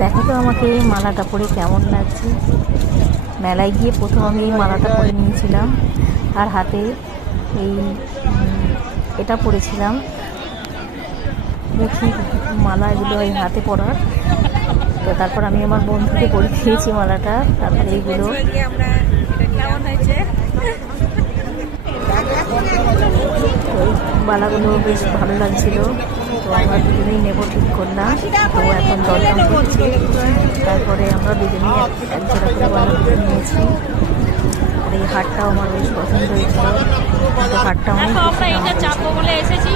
দেখো তো আমাকে এই মালাটা পরে কেমন লাগছে। মেলায় গিয়ে প্রথম আমি এই মালাটা পরে নিয়েছিলাম, আর হাতে এই এটা পরেছিলাম। দেখি মালা এগুলো এই হাতে পরার, তো তারপর আমি আমার বন্ধুকে পরে দিয়েছি মালাটা। তারপরে এইগুলো মালাগুলো বেশ ভালো লাগছিল, তো আমরা দুজনেই নেবো ঠিক করলাম। তো এখন দরদাম করছি, তারপরে আমরা দুজনেই এক জোড়া করে মালা কিনে নিয়েছি। আর এই হারটাও আমার বেশ পছন্দ হয়েছিল, তো হারটা অনেক এসেছি।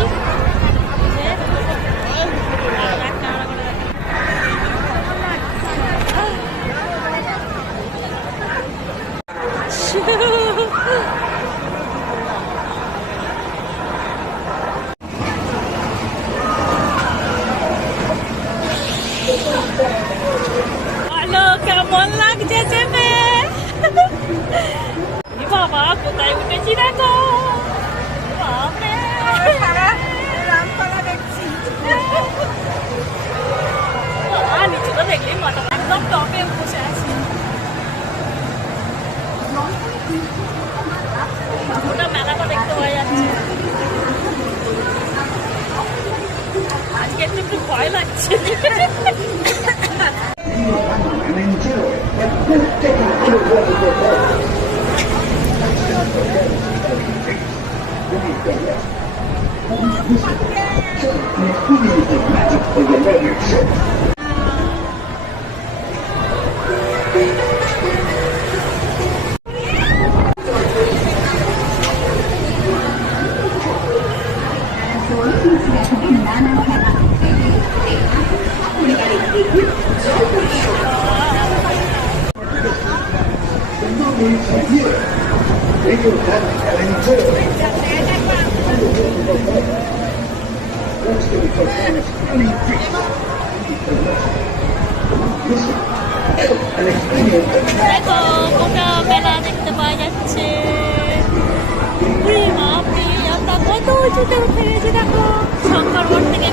হ্যালো, কেমন লাগছে চেপে? বাবা কোথায় উঠেছি দেখো, নিচে তো দেখলেই মাথা একদম টপে বসে আছি। ওটা মেলাটা দেখতে পাওয়া যাচ্ছে। আজকে একটু একটু ভয় লাগছে। দেখো গোটা মেলা দেখতে পাওয়া যাচ্ছে। আমরা কত উঁচুতে উঠে গেছি দেখো, শঙ্করগড় থেকে